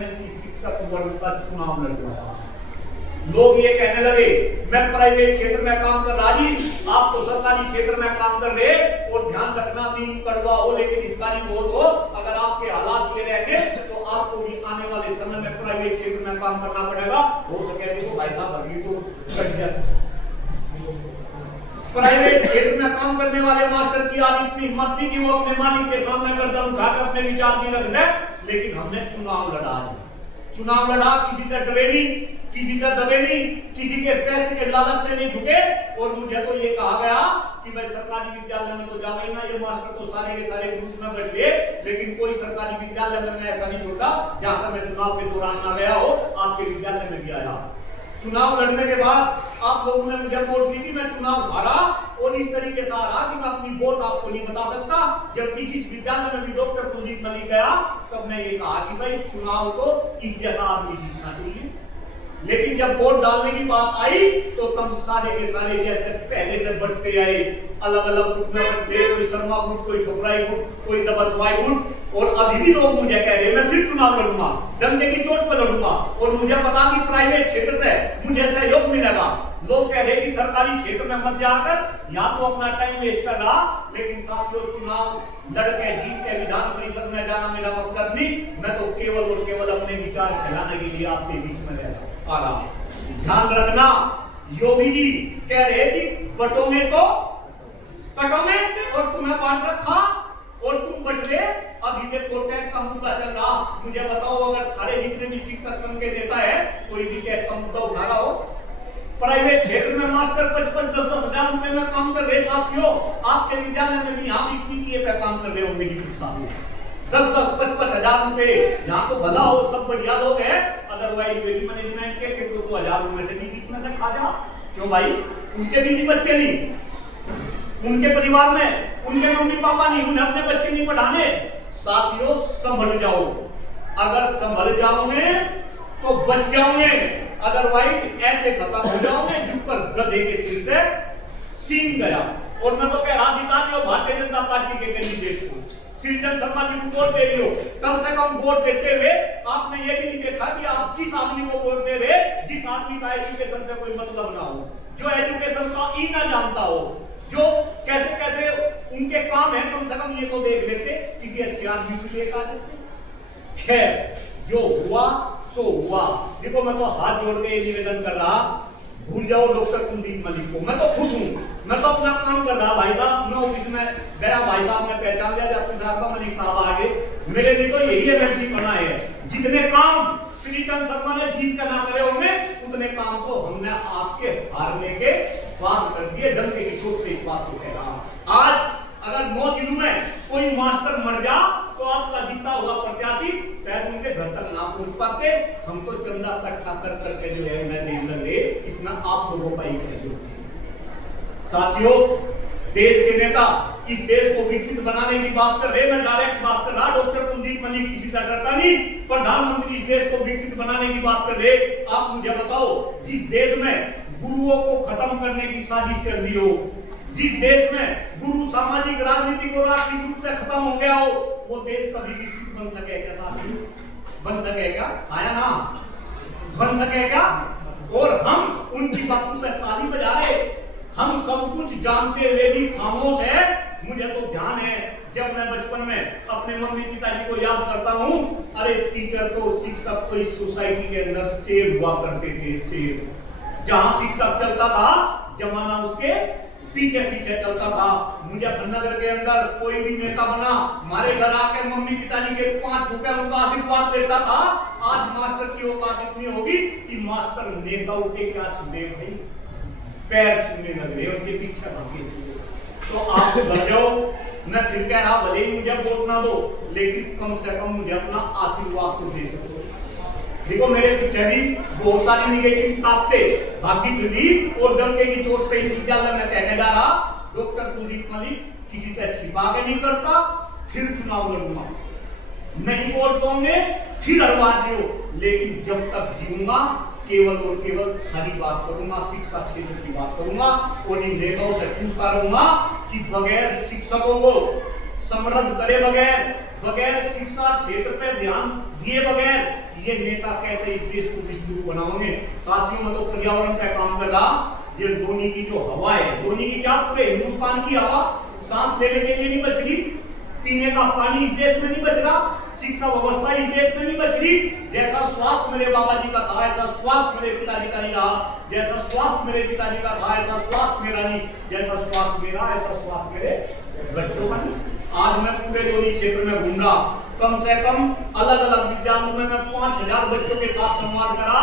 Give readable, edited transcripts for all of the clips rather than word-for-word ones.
शिक्षक वर्ग का चुनाव लड़वा। लोग ये कहने लगे मैं प्राइवेट क्षेत्र में काम कर रहा जी, आप तो सरकारी क्षेत्र में काम कर रहे, और ध्यान रखना दिन कड़वा हो लेकिन हितकारी बहुत हो। अगर आपके हालात ये रहेंगे तो आपको भी आने वाले समय में प्राइवेट क्षेत्र में काम करना पड़ेगा। हो सके तो भाई साहब अभी तो कट जाए। प्राइवेट क्षेत्र में काम करने वाले मास्टर की आज इतनी हिम्मत थी कि वो अपने मालिक के सामने गर्दन उठाकर अपने विचार भी रख दे, लेकिन हमने चुनाव लड़ा। चुनाव लड़ा, किसी से डरे नहीं, किसी से दबे नहीं, किसी के पैसे के लालच से नहीं झुके। और मुझे तो ये कहा गया कि भाई सरकारी विद्यालय में तो जाना ही ना, ये मास्टर तो सारे के सारे ग्रुप में बैठ गए, लेकिन कोई सरकारी विद्यालय में मैं ऐसा नहीं छोड़ा जहां पर मैं चुनाव के दौरान ना गया हो। आपके विद्यालय में भी आया। चुनाव लड़ने के बाद आप लोगों ने मुझे वोट दी थी, मैं चुनाव हारा और इस तरीके से हारा कि मैं अपनी वोट आपको नहीं बता सकता। जबकि जिस विद्यालय में भी डॉक्टर कुलदीप मलिक गया, सबने ये कहा कि भाई चुनाव तो इस जैसा आदमी जीतना चाहिए। लेकिन जब वोट डालने की बात आई तो तुम सारे के सारे जैसे पहले से बचते आए, अलग अलग गुट में बचते, कोई शर्मा गुट, कोई छोकराई गुट, कोई दबतवाई गुट। और अभी भी लोग मुझे कह रहे मैं फिर चुनाव लड़ूंगा, डंडे की चोट पर लड़ूंगा, और मुझे पता कि प्राइवेट क्षेत्र से मुझे सहयोग मिलेगा। लोग कह रहे कि सरकारी क्षेत्र में मत जाकर या तो अपना टाइम वेस्ट कर रहा, लेकिन साथियों चुनाव लड़के जीत के विधान परिषद में जाना मेरा मकसद नहीं। मैं तो केवल और केवल अपने विचार फैलाने के लिए आपके बीच में आ रहा। ध्यान रखना, योगी जी कह रहे कि बटों में तो कटों में, और तुम्हें बांट रखा और तुम बच गए। अभी देखो टैक्स का मुद्दा चल रहा, मुझे बताओ अगर थारे जितने भी शिक्षक संघ के नेता है, कोई भी टैक्स का मुद्दा उठा रहा हो। प्राइवेट क्षेत्र में मास्टर 55-10 हजार रुपए में काम कर रहे साथियों, आपके विद्यालय में भी यहाँ भी पीटीए पे काम कर रहे होंगे जी कुछ साथियों। 10-55 हजार रुपए, यहाँ तो भला हो, सब बढ़िया लोग हैं। अदरवाइज वेटी मैनेजमेंट के 2,000 रुपए से भी बीच में से खा जा। क्यों भाई? उनके भी बच्चे नहीं, उनके परिवार में उनके मम्मी पापा नहीं, उन्हें अपने बच्चे नहीं पढ़ाने। साथियों संभल जाओ, अगर संभल जाओगे तो बच जाओगे, अदरवाइज ऐसे खत्म हो जाओगे जिन पर गधे के सिर से सीन गया। और मैं तो कह रहा जिता दियो भारतीय जनता पार्टी के कैंडिडेट को, श्रीचंद शर्मा जी को वोट दे दियो। कम से कम वोट देते हुए आपने ये भी नहीं देखा कि आप किस आदमी को वोट दे रहे, जिस आदमी का एजुकेशन से कोई मतलब ना हो, जो एजुकेशन का ई ना जानता हो, जो कैसे कैसे उनके काम है, कम से कम ये तो देख लेते, किसी अच्छे आदमी को लेकर देते। खैर जो हुआ सो हुआ। देखो मैं तो हाथ जोड़ के निवेदन कर रहा, भूल जाओ डॉक्टर कुलदीप मलिक को। मैं तो खुश हूं, मैं तो अपना काम कर रहा भाई साहब। मैं ऑफिस में गया, भाई साहब ने पहचान लिया जब साहब मलिक साहब आ गए। मेरे लिए तो यही एमएलसी बना है, जितने काम श्रीचंद शर्मा ने जीत कर ना करे होंगे, उतने काम को हमने आपके हारने के बाद कर दिए। डंके की चोट से इस बात को कह रहा। आज अगर 9 जिलों में कोई मास्टर मर जा तो आपका जीता हुआ प्रत्याशी शायद उनके घर तक ना पहुंच पाते। हम तो चंदा इकट्ठा कर करके जो है मैं देख लगे, इसमें आप लोगों का ही सहयोग। साथियों देश के नेता इस देश को विकसित बनाने की बात कर रहे, मैं डायरेक्ट बात कर रहा। डॉक्टर कुलदीप मलिक किसी से डरता नहीं, प्रधानमंत्री इस देश को विकसित बनाने की बात कर रहे। आप मुझे बताओ, जिस देश में गुरुओं को खत्म करने की साजिश चल रही हो, जिस देश में गुरु सामाजिक राजनीतिक और आर्थिक रूप से खत्म हो गया हो, वो देश कभी विकसित बन सके क्या साथियों? बन सके क्या? आया ना, बन सके क्या? और हम उनकी बातों पे ताली बजा रहे, हम सब कुछ जानते हुए भी खामोश है। मुझे तो ध्यान है जब मैं बचपन में अपने मम्मी पिताजी को याद करता हूँ, अरे टीचर तो शिक्षक तो इस सोसाइटी के अंदर शेर हुआ करते थे, शेर। जहां शिक्षक चलता था जमाना उसके पीछे पीछे चलता था। मुजफ्फरनगर के अंदर कोई भी नेता बना, हमारे घर आके मम्मी पिताजी के 5 छूकर उनका आशीर्वाद लेता था। आज मास्टर की औकात इतनी होगी कि मास्टर नेताओं के क्या छूटे भाई, पैर छूने लगे, उनके पीछे भागे। तो आप सुधर जाओ। मैं फिर कह रहा, भले ही मुझे वोट ना दो, लेकिन कम से कम मुझे अपना आशीर्वाद तो दे सको। देखो मेरे पीछे भी बहुत सारी निगेटिव ताकतें भागी फिरी, और डंके की चोट पे इस विद्यालय में कहने जा रहा, डॉक्टर कुलदीप मलिक किसी से छिपा के नहीं करता, फिर चुनाव लड़ूंगा, नहीं वोट दोगे फिर हरवा दियो, लेकिन जब तक जीऊंगा केवल और केवल थारी बात करूंगा, शिक्षा क्षेत्र की बात करूंगा, और इन नेताओं से पूछता रहूंगा कि बगैर शिक्षकों को समृद्ध करे बगैर शिक्षा क्षेत्र पे ध्यान दिए बगैर ये नेता कैसे इस देश को विश्व बनाओगे। साथियों, मैं तो पर्यावरण पे काम कर रहा। ये धोनी की जो हवा है, धोनी की क्या पूरे हिंदुस्तान की हवा सांस लेने के लिए नहीं बच रही, पीने का पानी इस देश में नहीं बच रहा, शिक्षा व्यवस्था इस देश में नहीं बच रही। जैसा स्वास्थ्य मेरे बाबा जी का था ऐसा स्वास्थ्य मेरे पिताजी का नहीं रहा, जैसा स्वास्थ्य मेरे पिताजी का था ऐसा स्वास्थ्य मेरा नहीं, जैसा स्वास्थ्य मेरा ऐसा स्वास्थ्य मेरे बच्चों का नहीं। आज मैं पूरे धोनी क्षेत्र में घूम रहा, कम से कम अलग अलग विद्यालयों में मैं 5000 बच्चों के साथ संवाद करा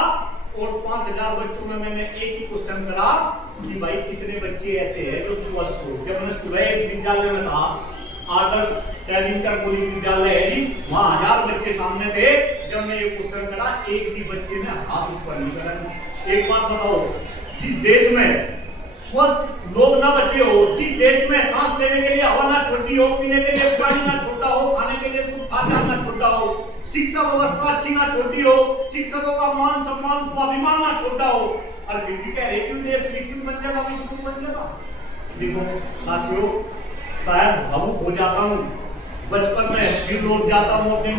और 5000 बच्चों में मैंने एक ही क्वेश्चन करा कि भाई कितने बच्चे ऐसे हैं जो स्वस्थ हो। जब मैं सुबह एक विद्यालय में था, आदर्श सैनिटर कॉलेज विद्यालय है जी, वहां 1000 बच्चे सामने थे। जब मैं ये क्वेश्चन करा, एक भी बच्चे ने हाथ ऊपर नहीं करा। एक बात बताओ, जिस देश में स्वस्थ लोग ना बचे हो, जिस देश में सांस लेने के लिए हवा ना छोटी हो, पीने के लिए पानी ना छोटा हो, खाने के लिए शुद्ध खाद्यान्न ना छोटा हो, शिक्षा व्यवस्था अच्छी ना छोटी हो, शिक्षकों का मान सम्मान स्वाभिमान ना छोटा हो, और फिर भी कह रहे कि देश विकसित बन जाएगा, विश्व बन जाएगा। देखो साथियों, शायद भावुक हो जाता हूँ, बचपन में फिर लौट जाता हूँ अपने